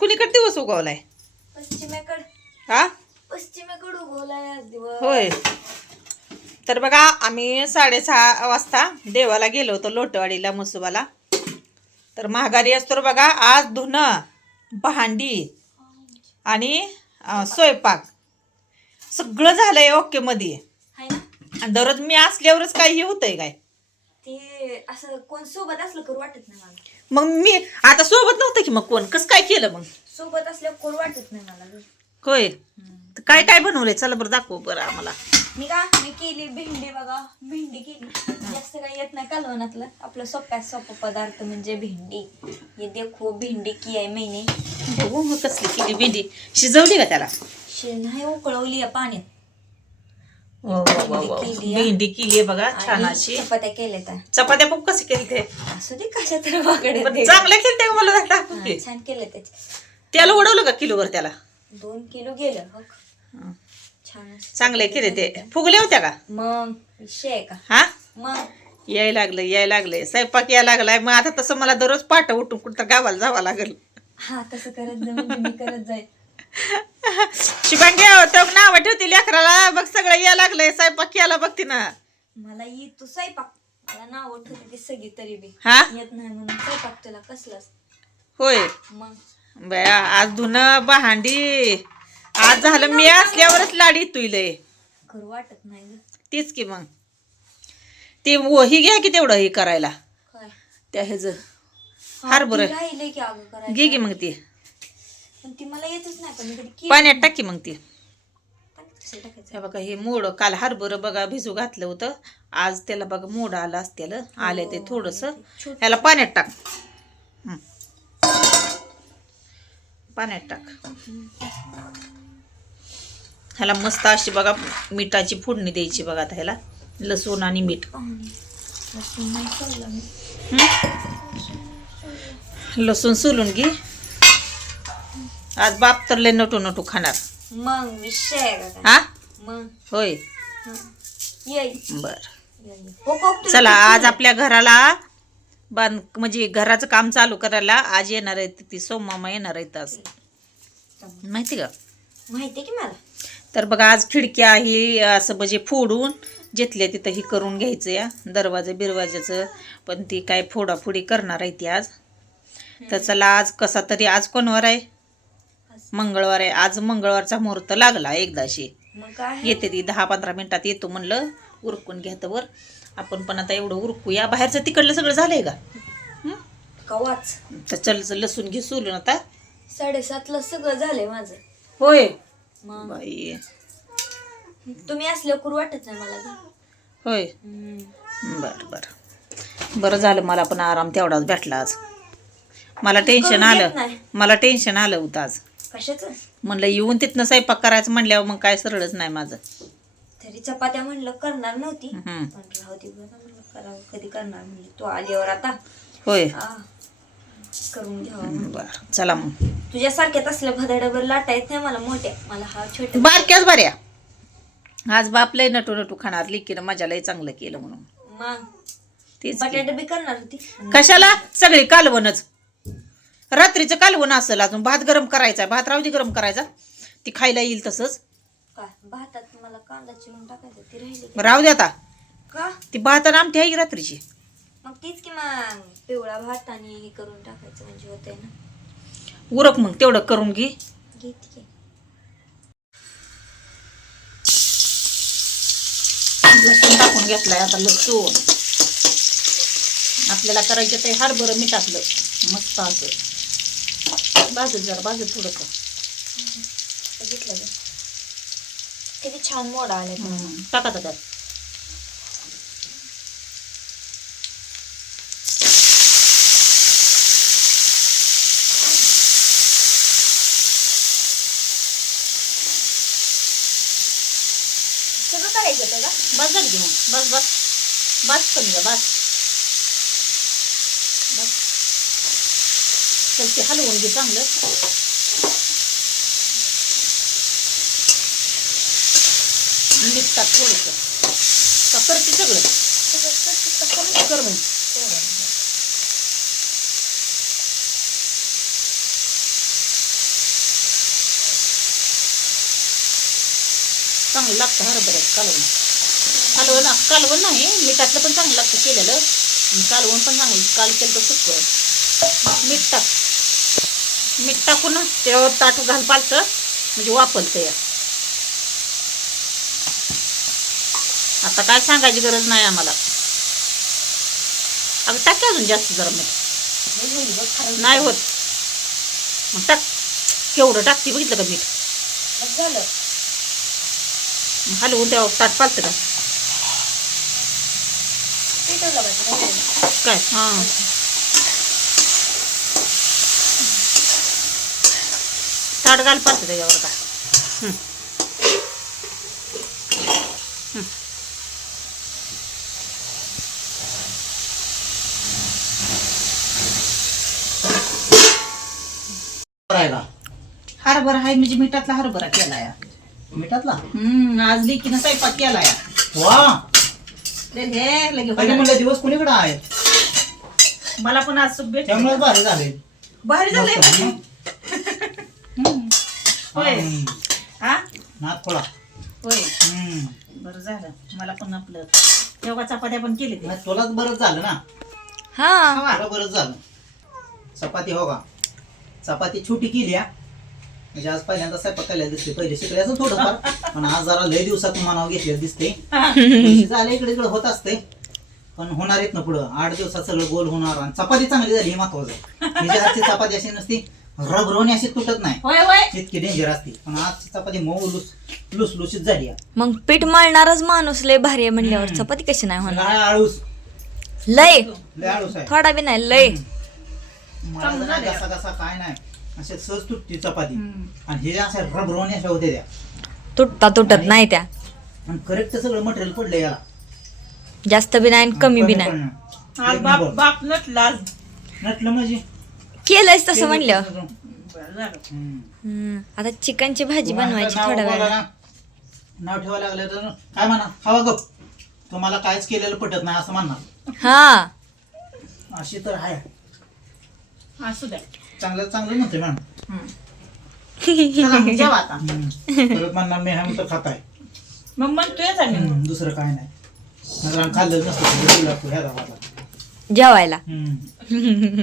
कुणीकडे दिवस उगवलाय? पश्चिमेकडे. हा, पश्चिमेकडे उगवलाय आज दिवस. होय. तर बघा आम्ही 6:30 वाजता देवाला गेलो होतो लोटवाडीला मसुबाला. तर महागारी असतो रे बघा. आज धुणं, भांडी आणि स्वयंपाक सगळं झालंय ओके मध्ये. हाय ना. आणि दररोज मी असल्यावरच काही होतंय काय? ते असं कोण सोबत असलं करू वाटत नाही मला. मग मी आता सोबत नव्हतं की मग कोण कसं काय केलं मग? सोबत असल्यावर करू वाटत नाही मला. होय. तर काय काय बनवलंय चला बरं दाखव बरं आम्हाला. मी केली भेंडी बघा. भेंडी केली. जास्त काही येत नाही कालवणातलं. आपलं सोप्यात सोपा पदार्थ म्हणजे भेंडी. हे देखो भेंडी की आहे मैंने. बघू मग कसली केली भेंडी. शिजवली का त्याला? नाही उकळवली आहे पाण्यात. भेंडी केली आहे बघा छान अशी. चपात्या केल्या त्या. चपात्या बघ कसे केली ते. असू दे कशा तर वाकडे. चांगल्या केली का मला दाखव की. छान केलं त्याचे. त्याला उडवलं का किलोवर त्याला? 2 किलो गेलं हो. छान चांगले केले ते. फुगले होत्या का? मग विषय आहे का? हा, मग यायला लागलंय स्वयंपाक यायला लागलाय. मग आता तसं मला दररोज पाठ उठून कुठं गावाला जावं लागेल. हा तसं करत जा म्हणजे मी करत जाईल. शिवांगी तो नाव ठेवते लेकराला. बघ सगळं यायला लागलंय. स्वयंपाक यायला बघती ना. मला येतो स्वयंपाक. मला नाव ठेवते ती सगळी तरी बी हा, येत नाही म्हणून स्वयंपाक तुला कसलाच. होय. मग बया आज धुणं भांडी आज झालं. मी असल्यावरच लाडी तुईलय. करू वाटत नाही ग. तीच की मग ते ही घ्या की तेवढं हे करायला. काय त्या ह्याच हरभरा राहिले की अगं करायचं. घे की मग ती पण ती मला येतच नाही. पण मी कधी केली पाण्यात टाकी मग ती. नाही. कसं टाकायचं? हे बघा हे मोड काल हरभर बघा भिजू घातलं होतं. आज त्याला बघा मोड आलं असत्याला. आले ते थोडस. ह्याला पाण्यात टाक. पाण्यात टाक. ह्याला मस्त अशी बघा मिठाची फोडणी द्यायची बघा. आता ह्याला लसूण आणि मीठ. लसूण नाही सोडला मी. लसूण सोलून घे. आज बाप तर लय नटू नटू खाणार. मग विषय आहे का? हा, मग होय. येईल. बर हो तुला चला आज आपल्या घराला म्हणजे घराचं काम चालू करायला आज येणार आहे ती सोममामा येणार आहेत आज. माहिती का? माहिती की मला. तर बघा आज खिडक्या ही असं म्हणजे फोडून जिथल्या तिथं ही करून घ्यायचं या बिरवाजाचं. पण ती काय फोडाफोडी करणार आहे ती आज. तर चला आज कसा तरी आज कोणवार आहे? मंगळवार आहे. आज मंगळवारचा मुहूर्त लागला एकदाशी. मग काय येते ती 10-15 मिनिटात येतो म्हणलं. उरकून घ्या वर आपण पण आता एवढं उरकूया. बाहेरचं तिकडलं सगळं झालंय का? कवाच. तर चल लसूण घे सोलून आता. 7:30ला सगळं झालंय माझं. होय मग बाई. तुम्ही असल्यावर करू वाटत नाही मला ग. होय. बरं झालं. मला पण आराम तेवढाच भेटला आज. मला टेन्शन आलं होतं आज. कशाचं? म्हणलं येऊन तिथनं स्वयंपाक करायचं म्हणल्यावर मग काय सरळच नाही माझं. तरी चपात्या म्हणलं करणार नव्हती. पण राहू दे बरं म्हणलं करावं. कधी करणार म्हणलं तू आल्यावर आता. होय. करून घ्यावं. बरं चला मग. तुझ्यासारख्यात असल्या भदाड्यावर लाटा येत नाही मला मोठ्या. मला हा छोट्या बारक्याच बऱ्या. आज बाप लय नटू खाणार. लिकीनं माझ्या लय चांगलं केलं म्हणून. मग तेच बटाटे बी करणार होती. कशाला सगळी कालवणच. रात्रीचं कालवण असेल. अजून भात गरम करायचा. भात राहू दे गरम करायचा. ती खायला येईल तसंच. काय भातात मला कांदा चिरून टाकायचा. ती राहिली राहू दे आता. का? ती भात आणि आमटी आहे की रात्रीची. मग तीच की मग पिवळा भात आणि हे करून टाकायचं म्हणजे होतंय ना. उरक मग तेवढं करून घे. घेते की. लसूण टाकून घेतलाय आता. लसूण आपल्याला करायचं ते हरभरं मिठातलं मस्त असं भाजत थोडस. बघितलं ग किती छान मोड आले. टाका त्यात. सगळं करायचं होतं का? बस झाली मग. बस कमी जा. बस चल ते हलवून घे चांगलं. मीठ टाक थोडंसं. का करते सगळं कर मग. चांगलं लागतं हरभऱ्याचं कालवण. कालवण नाही, मिठातलं पण चांगलं लागतं केलेलं, आणि कालवण पण चांगलं. काल केलं तर सुकं मीठ टाकून त्यावर ताट घाल पालतं म्हणजे वापरतं या. आता काय सांगायची गरज नाही आम्हाला. अगं टाक अजून जास्त जरा मीठ. नाही होत मग टाक. केवढं टाकते बघितलं का मीठ. झालं हलवून त्यावर ताट पालतं का काय. हां ताट घाल पालतं त्याच्यावर का. हरभरा आहे म्हणजे मिठातला हरभरा केलाय. मिठातला आज लेकीनं स्वयंपाक केलाय. वा हे लगे पहिले म्हणलं दिवस कुणीकडे आहे मला पण आज भेट त्यामुळे भारी झाले. भारी झालंय. होय हा नाथ थोडा होय बरं झालं. मला पण आपलं तेव्हा चपात्या पण केली ते. तुलाच बरंच झालं ना. हा तुला बरंच झालं. चपाती हो का चपाती छोटी केली म्हणजे आज पहिल्यांदा स्वयंपाक केलेला दिसते. पहिले शिकल्याचं थोडंफार पण आज जरा लय दिवसातून मनाव घेतलेलं दिसते. झालं इकडे इकडे होत असते पण होणार आहेत ना पुढं 8 दिवसात सगळं गोल होणार. आणि चपाती चांगली झाली हे महत्वाचं. हिच्या हातची चपाती अशी नसती रबरवणी अशी तुटत नाही, होय होय इतकी डेंजर असते. पण आजची चपाती मऊ लुसलुशीत झाली. मग पीठ मळणारच माणूस लय भारी आहे म्हणल्यावर चपाती कशी नाही होणार. काय आळूस लय लय आळूस आहे. थोडा बी नाही लय. मला कसा कसा काय नाही असे सहज तुटती चपाती. आणि हे अशा रबरवणी अशा होते त्या तुटत नाही त्या. आणि करेक्ट सगळं मटेरियल पडलं याला. जास्त बी नाही आणि कमी बी नाही. आज बाप बाप नटला आज. नटलं म्हणजे केलंच तसं म्हणलं. बरं झालं. आता चिकनची भाजी बनवायची थोड्या वेळा. नाव ठेवायला लागलं तर काय म्हणा खावा गप तुम्हाला काहीच केलेलं पटत नाही असं म्हणणार. हा अशी तर आहे. असू द्या. चांगलं चांगलं म्हणते मॅडम. चला मग जेवा आता. परत म्हणणार मी हा तर खाताय मग म्हणतोय आम्ही. दुसरं काय नाही. नंतर आम्ही खाल्लं नसतं ह्या गावाला जेवायला. हम्म.